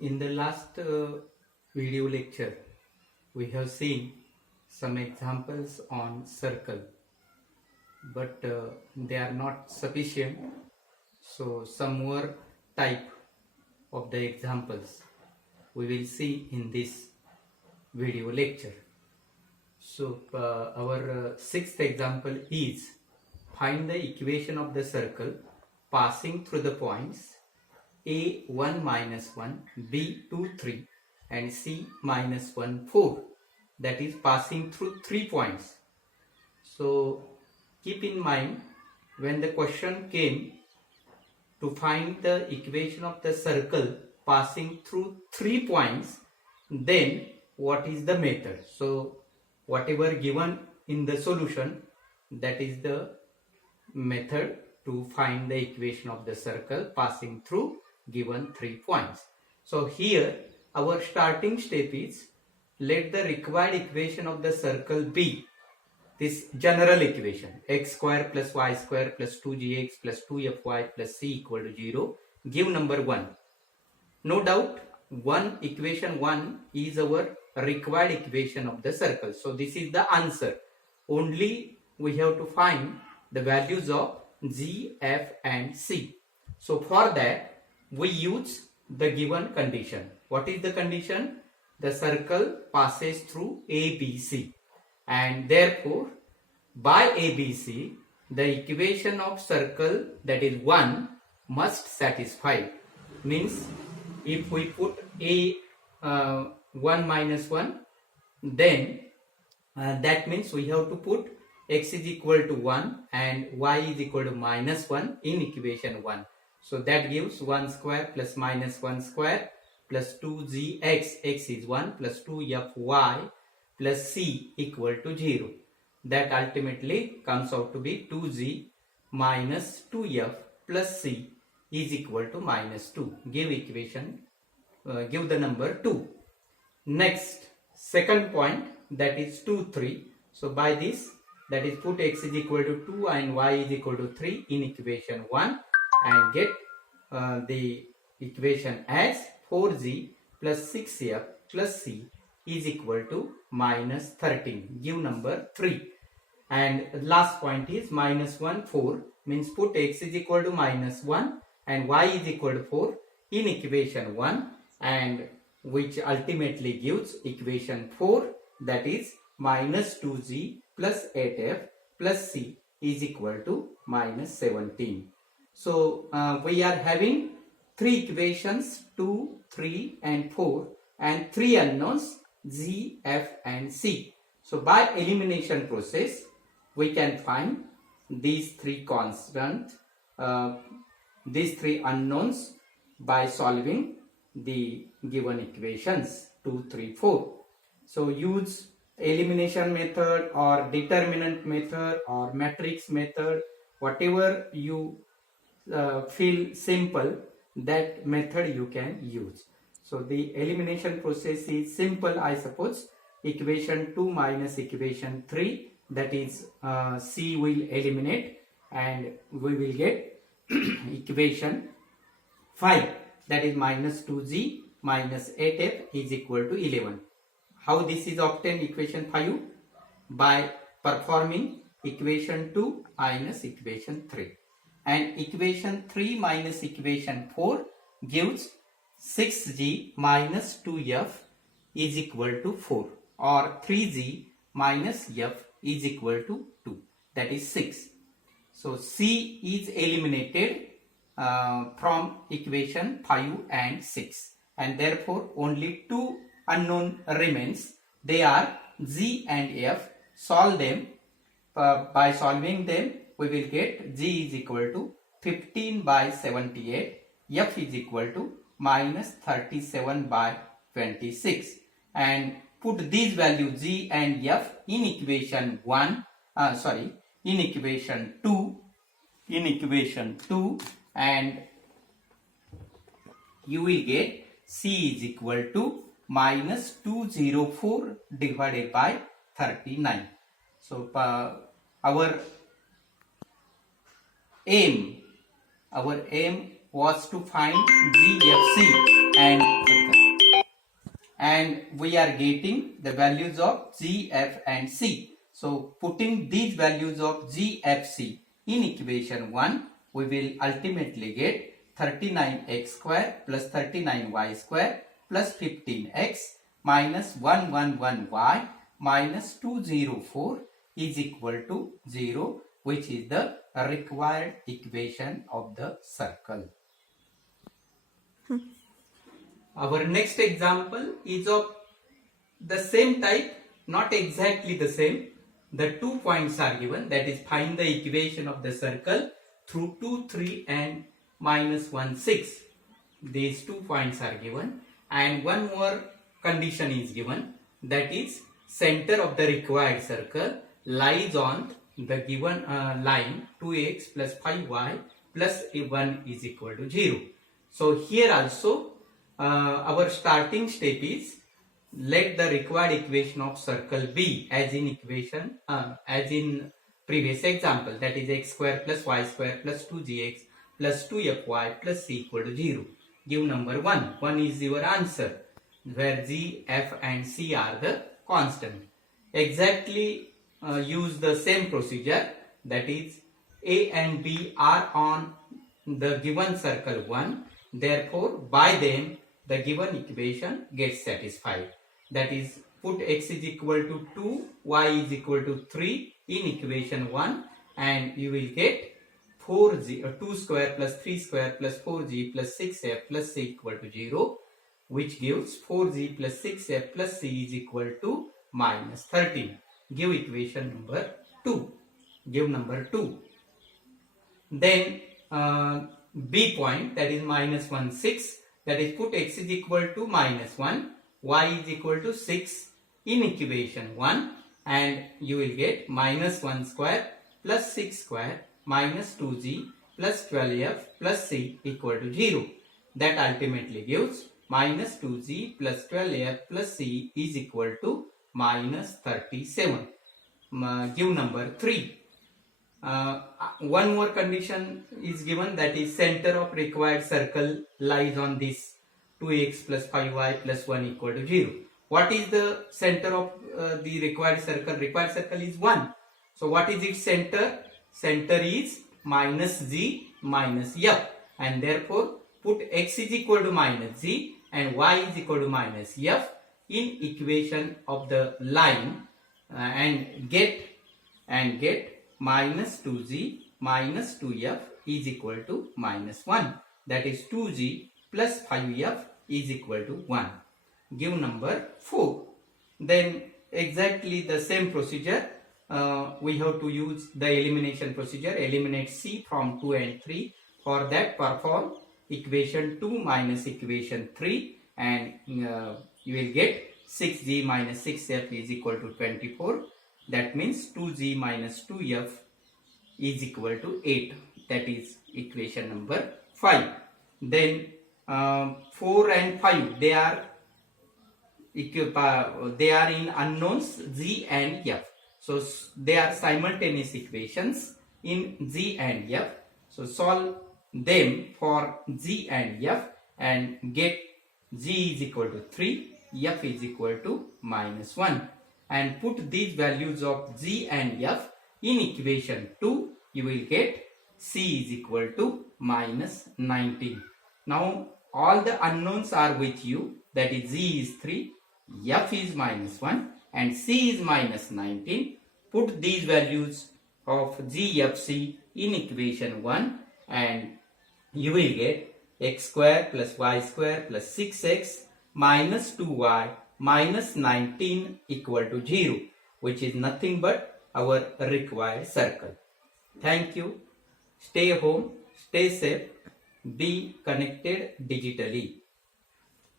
In the last video lecture, we have seen some examples on circle, but they are not sufficient. So some more type of the examples we will see in this video lecture. So our sixth example is find the equation of the circle passing through the points a 1 minus 1, b 2 3 and c minus 1 4, that is passing through 3 points. So keep in mind, when the question came to find the equation of the circle passing through 3 points, then what is the method? So whatever given in the solution, that is the method to find the equation of the circle passing through given 3 points. So here our starting step is, let the required equation of the circle be this general equation, x square plus y square plus 2gx plus 2fy plus c equal to 0. Give number 1. No doubt equation 1 is our required equation of the circle. So this is the answer. Only we have to find the values of g, f and c. So for that we use the given condition. What is the condition? The circle passes through ABC, and therefore by ABC the equation of circle, that is 1, must satisfy. Means if we put a 1 minus 1, then that means we have to put x is equal to 1 and y is equal to minus 1 in equation 1. So that gives 1 square plus minus 1 square plus 2gx, x is 1, plus 2fy plus c equal to 0. That ultimately comes out to be 2g minus 2f plus c is equal to minus 2. Give equation, give the number 2. Next, second point, that is 2, 3. So by this, that is put x is equal to 2 and y is equal to 3 in equation 1 and get the equation as 4g plus 6f plus c is equal to minus 13. Give number 3. And last point is minus 1, 4, means put x is equal to minus 1 and y is equal to 4 in equation 1, and which ultimately gives equation 4, that is minus 2g plus 8f plus c is equal to minus 17. So we are having 3 equations, 2, 3 and 4, and 3 unknowns g, f and c. So by elimination process we can find these 3 constants, these 3 unknowns by solving the given equations 2, 3, 4. So use elimination method or determinant method or matrix method, whatever you feel simple, that method you can use. So the elimination process is simple, I suppose. Equation 2 minus equation 3, that is c will eliminate and we will get equation 5, that is minus 2g minus 8f is equal to 11. How this is obtained? Equation 5 by performing equation 2 minus equation 3, and equation 3 minus equation 4 gives 6g minus 2f is equal to 4, or 3g minus f is equal to 2, that is 6. So c is eliminated from equation 5 and 6, and therefore only 2 unknown remains. They are g and f. Solve them. By solving them we will get g is equal to 15 by 78, f is equal to minus 37 by 26, and put these values g and f in equation 1, in equation 2, and you will get c is equal to minus 204 divided by 39. So our aim was to find GFC and and we are getting the values of G, F and C. So putting these values of G, F, C in equation 1, we will ultimately get 39x square plus 39y square plus 15x minus 111y minus 204 is equal to 0, which is the required equation of the circle. Our next example is of the same type, not exactly the same. The 2 points are given, that is find the equation of the circle through 2, 3 and minus 1, 6. These 2 points are given, and one more condition is given, that is center of the required circle lies on the given line 2x plus 5y plus 1 is equal to 0. So here also our starting step is let the required equation of circle be as in equation as in previous example, that is x square plus y square plus 2gx plus 2fy plus c equal to 0. Give number 1. 1 is your answer, where g, f and c are the constant. Exactly use the same procedure, that is a and b are on the given circle 1, therefore by them the given equation gets satisfied. That is, put x is equal to 2, y is equal to 3 in equation 1 and you will get 4g, 2 square plus 3 square plus 4g plus 6f plus c equal to 0, which gives 4g plus 6f plus c is equal to minus 13. Give equation number 2. Give number 2. Then B point, that is minus 1, 6. That is, put x is equal to minus 1, y is equal to 6 in equation 1 and you will get minus 1 square plus 6 square minus 2g plus 12f plus c equal to 0. That ultimately gives minus 2g plus 12f plus c is equal to minus 37. Give number 3. One more condition is given, that is center of required circle lies on this 2x plus 5y plus 1 equal to 0. What is the center of the required circle? Required circle is 1. So what is its center? Center is minus g minus f, and therefore put x is equal to minus g and y is equal to minus f in equation of the line and get minus 2g minus 2f is equal to minus 1. That is 2g plus 5f is equal to 1. Give number 4. Then exactly the same procedure. We have to use the elimination procedure. Eliminate c from 2 and 3. For that, perform equation 2 minus equation 3 and you will get 6g minus 6f is equal to 24. That means 2g minus 2f is equal to 8. That is equation number 5. Then 4 and 5, they are in unknowns g and f. So they are simultaneous equations in g and f. So solve them for g and f and get g is equal to 3, f is equal to minus 1. And put these values of g and f in equation 2, you will get c is equal to minus 19. Now all the unknowns are with you, that is g is 3, f is minus 1 and c is minus 19. Put these values of g, f, c in equation 1 and you will get x square plus y square plus 6x minus 2y minus 19 equal to 0, which is nothing but our required circle. Thank you. Stay home, stay safe, be connected digitally.